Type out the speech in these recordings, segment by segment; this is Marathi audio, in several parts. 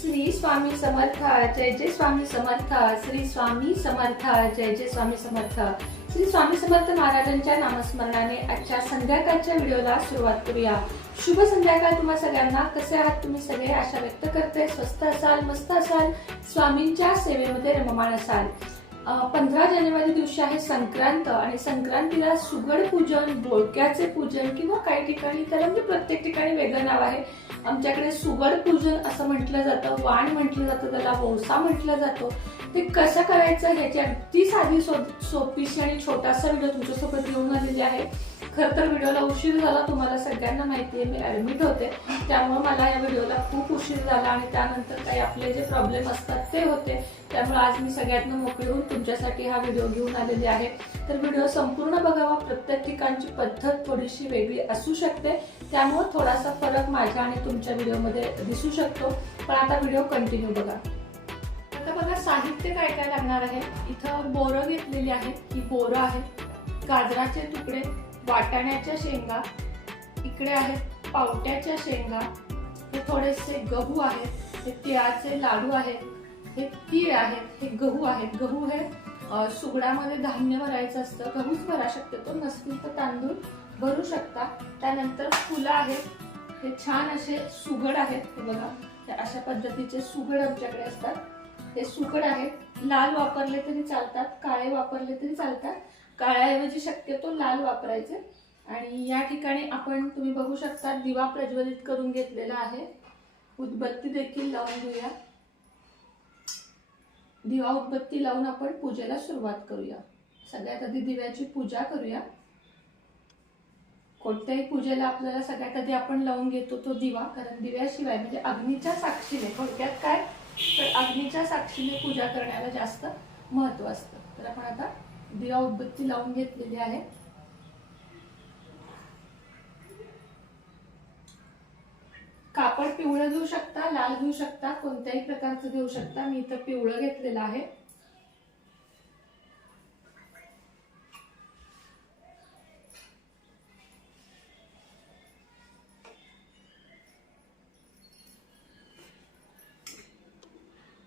श्री स्वामी समर्थ जय जय स्वामी समर्थ श्री स्वामी समर्थ जय जय स्वामी समर्थ श्री स्वामी समर्थ महाराजांच्या नामस्मरणाने आजच्या संध्याकाळच्या व्हिडिओला सुरुवात करूया। शुभ संध्याकाळ तुम्हा सगळ्यांना। कसे आहात तुम्ही सगळे? आशा व्यक्त करते स्वस्थ असाल, मस्त असाल, स्वामींच्या सेवेमध्ये रममाण असाल। 15 जानेवारी दिवशी आहे संक्रांत आणि संक्रांतीला सुगड पूजन, बोळक्याचे पूजन किंवा काही ठिकाणी त्याला म्हणजे प्रत्येक ठिकाणी वेगळं नाव आहे। आमच्याकडे सुगड पूजन असं म्हटलं जातं, वाण म्हटलं जातं, त्याला वौसा म्हटलं जातो। ते कसं करायचं ह्याची अगदी साधी सोपीशी आणि छोटासा व्हिडिओ तुमच्यासोबत घेऊन आलेली आहे। खरं तर व्हिडिओला उशीर झाला, तुम्हाला सगळ्यांना माहिती आहे मी ऍडमिट होते, त्यामुळे मला या व्हिडिओला खूप उशीर झाला आणि त्यानंतर काही आपले जे प्रॉब्लेम असतात ते होते, त्यामुळे आज मी सगळ्यांना मोकळी होऊन तुमच्यासाठी हा व्हिडिओ घेऊन आलेली आहे। तर व्हिडिओ संपूर्ण बघावा। प्रत्येक ठिकाणची पद्धत थोडीशी वेगळी असू शकते, त्यामुळे थोडासा फरक माझ्या आणि तुमच्या व्हिडिओमध्ये दिसू शकतो, पण आता व्हिडिओ कंटिन्यू बघा। आता बघा साहित्य काय काय लागणार आहे। इथं बोरं घेतलेली आहेत, ही बोरं आहेत, गाजराचे तुकडे, वाटाण्याच्या शेंगा, इकडे आहेत पावट्याच्या शेंगा, हे थोडेसे गहू आहेत, हे तिळाचे लाडू आहेत, हे तीळ आहेत, हे गहू आहेत। गहू हे सुगडामध्ये धान्य भरायचं असतं, गहूच भरा शक्यतो, नसतील तर तांदूळ भरू शकता। त्यानंतर फुलं आहेत, हे छान असे सुगड आहेत, हे बघा हे अशा पद्धतीचे सुगड आमच्याकडे असतात। हे सुगड आहेत, लाल वापरले तरी चालतात, काळे वापरले तरी चालतात, काळ्याऐवजी शक्यतो लाल वापरायचे। आणि या ठिकाणी आपण तुम्ही बघू शकता दिवा प्रज्वलित करून घेतलेला आहे, उदबत्ती देखील लावून घेऊया। दिवा उदबत्ती लावून आपण पूजेला सुरुवात करूया। सगळ्यात आधी दिव्याची पूजा करूया। कोणत्याही पूजेला आपल्याला सगळ्यात आधी आपण लावून घेतो तो दिवा, कारण दिव्याशिवाय म्हणजे अग्नीच्या साक्षीने, थोडक्यात काय तर अग्नीच्या साक्षीने पूजा करण्याला जास्त महत्त्व असतं। तर आपण आता दिवा उदबत्ती लावून घेतलेली आहे। कापड पिवळं घेऊ शकता, लाल घेऊ शकता, कोणत्याही प्रकारचं घेऊ शकता। मी इथं पिवळं घेतलेलं आहे।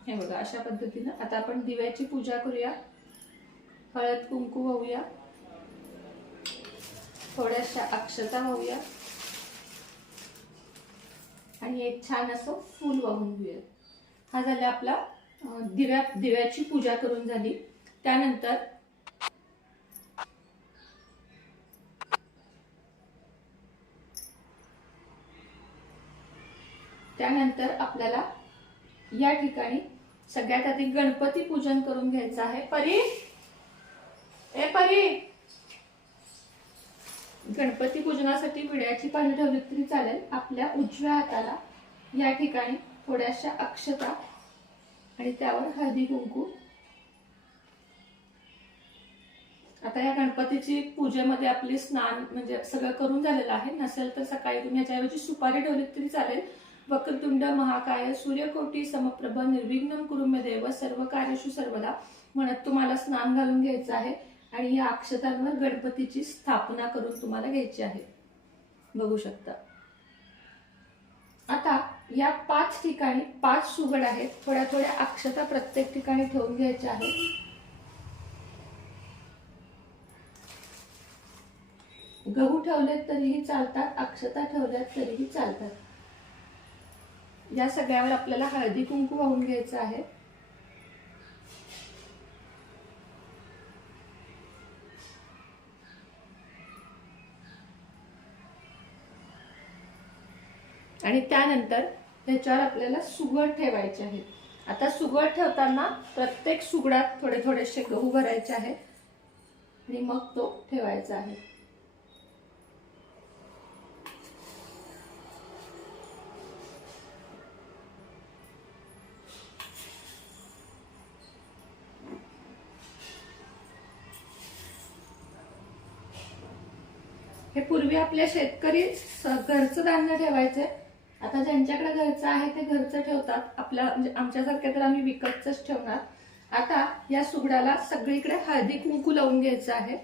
हे बघा अशा पद्धतीने आता आपण दिव्याची पूजा करूया। हळद कुंकू वाहूया, थोड्याशा अक्षता वाहूया आणि एक छान असं फूल वाहून घेऊया। हा झाला आपला दिव्याची पूजा करून झाली। त्यानंतर आपल्याला या ठिकाणी सगळ्यात आधी गणपती पूजन करून घ्यायचं आहे। परी गणपती पूजनासाठी विड्याची पाने ठेवली तरी चालेल। आपल्या उजव्या हाताला या ठिकाणी थोड्याशा अक्षता आणि त्यावर हळदी कुंकू। आता या गणपतीची पूजेमध्ये आपले स्नान म्हणजे सगळं करून झालेलं आहे। नसेल तर सकाळी तुम्ही याच्याऐवजी सुपारी ठेवली तरी चालेल। वक्रतुंड महाकाय सूर्यकोटी समप्रभ निर्विघ्नं कुरु मे देव सर्व कार्येषु सर्वदा म्हणत तुम्हाला स्नान घालून घ्यायचं आहे आणि या अक्षतांवर गणपतीची स्थापना करून तुम्हाला घ्यायची आहे, बघू शकता। आता या 5 ठिकाणी 5 सुगड आहेत, थोड्या थोड्या अक्षता प्रत्येक ठिकाणी ठेवून घ्यायच्या आहेत। गहू ठेवले तरीही चालतात, अक्षता ठेवल्यात तरीही चालतात। या सगळ्यावर आपल्याला हळदी कुंकू वाहून घ्यायचं आहे। आणि त्यानंतर त्याच्यावर आपल्याला सुगड ठेवायचे आहेत। आता सुगड ठेवताना प्रत्येक सुगडात थोडे थोडेसे गहू भरायचे आहेत आणि मग तो ठेवायचा आहे। हे पूर्वी आपले शेतकरी घरचं धान्य ठेवायचे, आता ज्यांच्याकडे घरचं आहे ते घरचं ठेवतात। आपल्या म्हणजे आमच्यासारखे तर आम्ही विकतच ठेवणार। आता या सुगडाला सगळीकडे हळदी कुंकू लावून घ्यायचं आहे।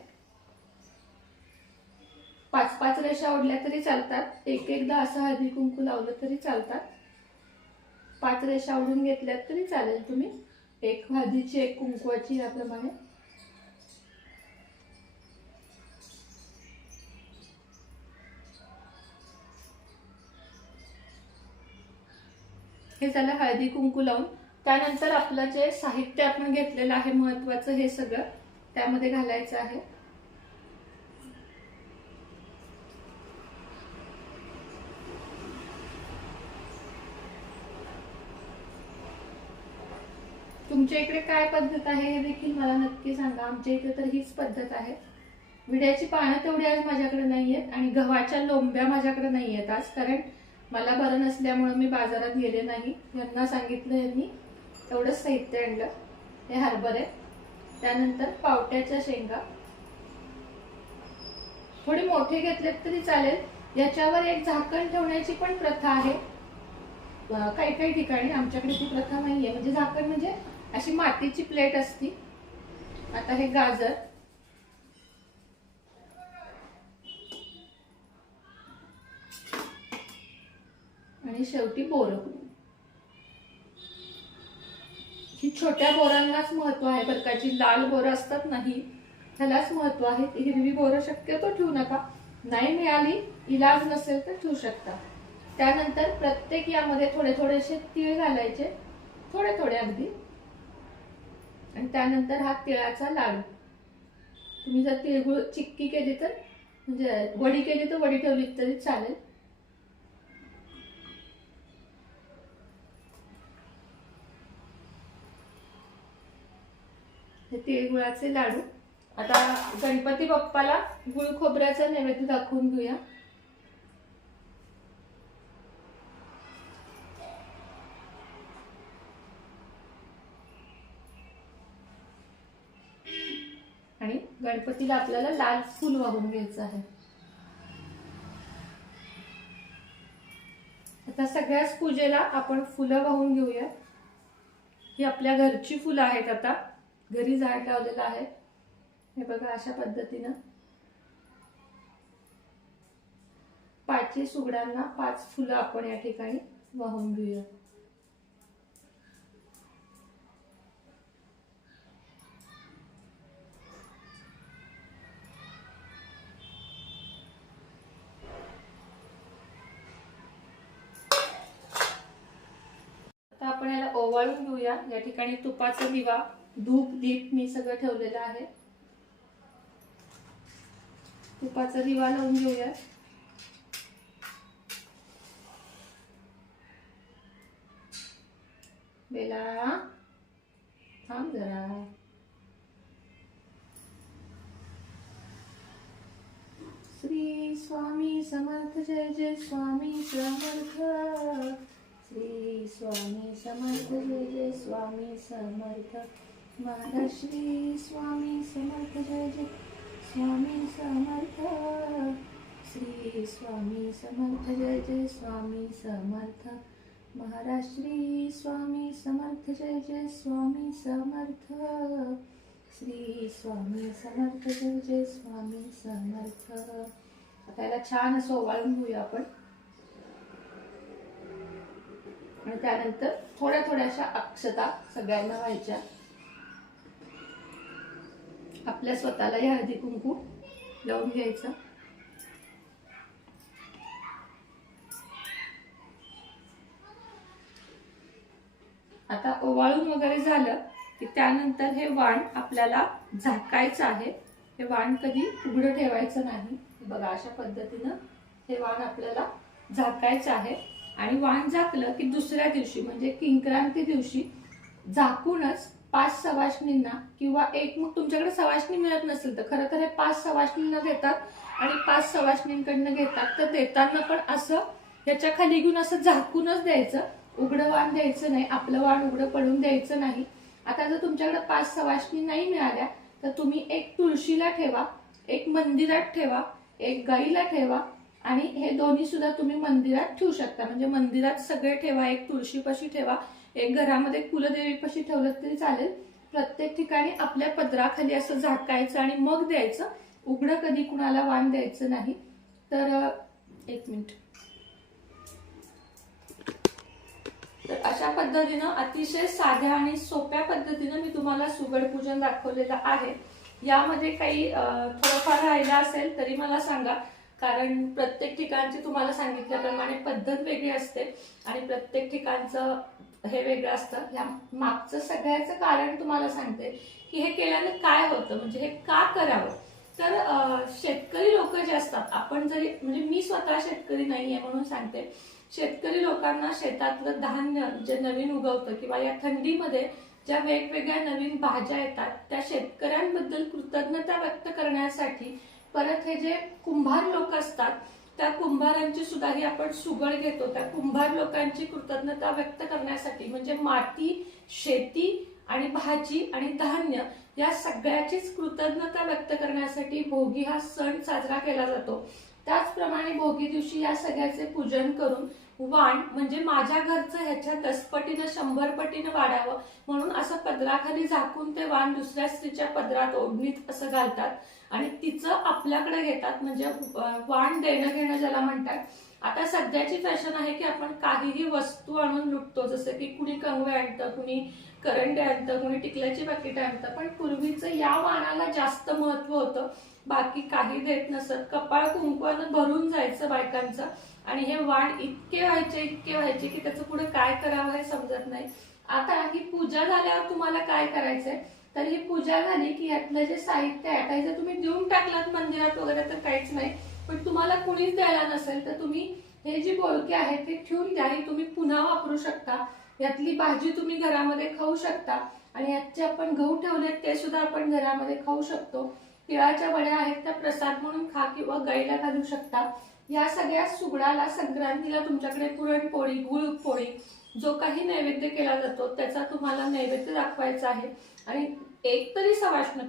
5-5 रेषा ओढल्या तरी चालतात, एक एकदा असं हळदी कुंकू लावलं तरी चालतात। 5 रेषा ओढून घेतल्यात तरी चालेल. तुम्ही एक हळदीची एक कुंकवाची याप्रमाणे. हे झालं हळदी कुंकू लावून. त्यानंतर आपलं जे साहित्य आपण घेतलेलं आहे महत्वाचं, हे सगळं त्यामध्ये घालायचं आहे. तुमच्या इकडे काय पद्धत आहे हे देखील मला नक्की सांगा. आमच्या इथे तर हीच पद्धत आहे. विड्याची पानं तेवढी आज माझ्याकडे नाहीयेत आणि गव्हाच्या लोंब्या माझ्याकडे नाहीयेत आज, कारण मला बरं नसल्यामुळे मी बाजारात गेले नाही. यांना सांगितलं, यांनी एवढंच साहित्य आणलं. हे हरभरे, त्यानंतर पावट्याच्या शेंगा थोडे मोठे घेतलेत तरी चालेल. याच्यावर एक झाकण ठेवण्याची पण प्रथा आहे काही काही ठिकाणी. आमच्याकडे ती प्रथा नाहीये. म्हणजे झाकण म्हणजे अशी मातीची प्लेट असती. आता हे गाजर, आणि शेवटी बोरं. ही छोट्या बोरांनाच महत्व आहे बरं का. जी लाल बोरं असतात नाही त्यालाच महत्व आहे. हिरवी बोरं शक्यतो ठेवू नका. नाही मिळाली, इलाज नसेल तर ठेवू शकता. त्यानंतर प्रत्येक यामध्ये थोडे थोडेसे तीळ घालायचे, थोडे थोडे अगदी. आणि त्यानंतर हा तिळाचा लाडू. तुम्ही जर तिळगुळ चिक्की केली तर, म्हणजे वडी केली तर वडी ठेवली तरी चालेल. हे तिळगुळाचे लाडू. आता गणपती बाप्पाला गुळ खोबऱ्याचा नैवेद्य दाखवून घेऊया. आणि गणपतीला आपल्याला लाल फूल वाहून घ्यायचं आहे. आता सगळ्याच पूजेला आपण फुलं वाहून घेऊया. ही आपल्या घरची फुलं आहेत. आता घरी झाड लावलेलं आहे. हे बघा, अशा पद्धतीनं 5 सुगडांना 5 फुलं आपण या ठिकाणी वाहून घेऊया. आता आपण याला ओवाळून घेऊया. या ठिकाणी तुपाचा दिवा, धूप, दीप मी सगळं ठेवलेलं आहे. तुपाचा दिवा लावून घेऊया. बेला थांब जरा. श्री स्वामी समर्थ. जय जय स्वामी समर्थ. श्री स्वामी समर्थ. जय जय स्वामी समर्थ. महाराज श्री स्वामी समर्थ. जय जय स्वामी समर्थ. श्री स्वामी समर्थ. जय जय स्वामी समर्थ. महाराज श्री स्वामी समर्थ. जय जय स्वामी समर्थ. श्री स्वामी समर्थ. जय जय स्वामी समर्थ. आता याला छान असं ओवाळून घेऊया आपण. आणि त्यानंतर थोड्या थोड्याशा अक्षता सगळ्यांना व्हायच्या. आपल्या स्वतःलाही हळदी कुंकू लावून घ्यायचं. आता ओवाळून वगैरे झालं की त्यानंतर हे वाण आपल्याला झाकायचं आहे. हे वाण कधी उघडं ठेवायचं नाही. बघा, अशा पद्धतीनं हे वाण आपल्याला झाकायचं आहे. आणि वाण झाकलं की दुसऱ्या दिवशी म्हणजे किंक्रांती दिवशी झाकूनच 5 सवाष्णींना किंवा एक, मग तुमच्याकडे सवाष्णी मिळत नसेल तर खरं तर हे 5 सवाष्णींना देतात आणि 5 सवाष्णींकडनं घेतात. तर देताना पण असं ह्याच्या खाली घेऊन असं झाकूनच द्यायचं. उघडं वाण द्यायचं नाही. आपलं वाण उघडं पडून द्यायचं नाही. आता जर तुमच्याकडे 5 सवाष्णी नाही मिळाल्या तर तुम्ही एक तुळशीला ठेवा, एक मंदिरात ठेवा, एक गाईला ठेवा. आणि हे दोन्ही सुद्धा तुम्ही मंदिरात ठेवू शकता. म्हणजे मंदिरात सगळे ठेवा. एक तुळशीपाशी ठेवा, एक घरामध्ये कुलदेवीपाशी ठेवलं तरी चालेल. प्रत्येक ठिकाणी आपल्या पदराखाली असं झाकायचं आणि मग द्यायचं. उघडं कधी कुणाला वाण द्यायचं नाही. तर एक मिनिट. तर अशा पद्धतीनं अतिशय साध्या आणि सोप्या पद्धतीनं मी तुम्हाला सुगड पूजन दाखवलेलं आहे। यामध्ये काही थोडंफार राहिलं असेल तरी मला सांगा, कारण प्रत्येक ठिकाणची तुम्हाला सांगितल्याप्रमाणे पद्धत वेगळी असते आणि प्रत्येक ठिकाणचं हे वेगळं असतं। या मागचं सगळ्याचं कारण तुम्हाला सांगते की हे केल्याने काय होतं, म्हणजे हे का करावं। तर शेतकरी लोक जे असतात, आपण जरी म्हणजे मी स्वतः शेतकरी नाहीये म्हणून सांगते, शेतकरी लोकांना शेतातलं धान्य जे नवीन उगवतं किंवा या थंडीमध्ये ज्या वेगवेगळ्या नवीन भाज्या येतात त्या शेतकऱ्यांबद्दल कृतज्ञता व्यक्त करण्यासाठी, परत हे जे कुंभार लोक असतात त्या कुंभारांची सुद्धा ही आपण सुगड घेतो, त्या कुंभार लोकांची कृतज्ञता व्यक्त करण्यासाठी, म्हणजे माती, शेती आणि भाजी आणि धान्य या सगळ्याचीच कृतज्ञता व्यक्त करण्यासाठी भोगी हा सण साजरा केला जातो। त्याचप्रमाणे भोगी दिवशी या सगळ्याचे पूजन करून वाण म्हणजे माझ्या घरचं ह्याच्या 10 पटीनं 100 पटीनं वाढावं म्हणून असं पदराखाली झाकून ते वाण दुसऱ्या स्त्रीच्या पदरात ओढणीत असं घालतात आणि तिचं आपल्याकडे घेतात, म्हणजे वाण देणं घेणं ज्याला म्हणतात। आता सध्याची फॅशन आहे की आपण काहीही वस्तू आणून लुटतो, जसं की कुणी कंगवे आणतं, कुणी करंडे आणतं, कुणी टिकल्याची पाकिट आणतं, पण पूर्वीचं या वाणाला जास्त महत्व होतं। बाकी काही देत नसत, कपाळ कुंकवानं भरून जायचं बायकांचं आणि हे वाण इतके व्हायचे की त्याचं पुढे काय करावं हे समजत नाही। आता ही पूजा झाल्यावर तुम्हाला काय करायचंय, तर ही पूजा झाली की यातलं जे साहित्य आहे, आता जर तुम्ही देऊन टाकलात मंदिरात वगैरे तर काहीच नाही, पण तुम्हाला कुणीच द्यायला नसेल तर तुम्ही हे जी बोलके आहे ते ठेवून द्या, ही तुम्ही पुन्हा वापरू शकता। यातली भाजी तुम्ही घरामध्ये खाऊ शकता आणि याचे आपण गहू ठेवलेत ते सुद्धा आपण घरामध्ये खाऊ शकतो। तिळाच्या वड्या आहेत त्या प्रसाद म्हणून खा किंवा गाईला घालू शकता। या सगळ्या सुगडाला संक्रांतीला तुमच्याकडे पुरणपोळी, गुळपोळी जो काही नैवेद्य केला जातो त्याचा तुम्हाला नैवेद्य दाखवायचा आहे आणि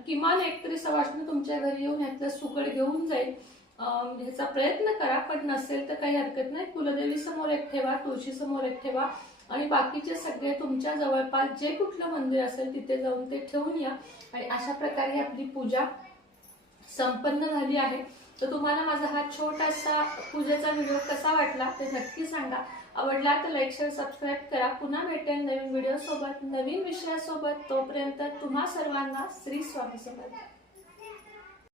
किमान एक तरी सवाष्ण तुमच्या घरी येऊन यातलं सुगड घेऊन जाईल। ह्याचा प्रयत्न करा, पण नसेल तर काही हरकत नाही। कुलदेवी समोर एक ठेवा, तुळशी समोर एक ठेवा आणि बाकीचे सगळे तुमच्या जवळपास जे कुठलं मंदिर असेल तिथे जाऊन ते ठेवून या आणि अशा प्रकारे आपली पूजा संपन्न झाली आहे। तर तुम्हाला माझा हा छोटासा पूजेचा व्हिडिओ कसा वाटला ते नक्की सांगा। आवडला तर लाईक, शेअर, सबस्क्राईब करा। पुन्हा भेटेन नवीन व्हिडिओ सोबत, नवीन विषयासोबत। तोपर्यंत तुम्हा सर्वांना श्री स्वामी समर्थ।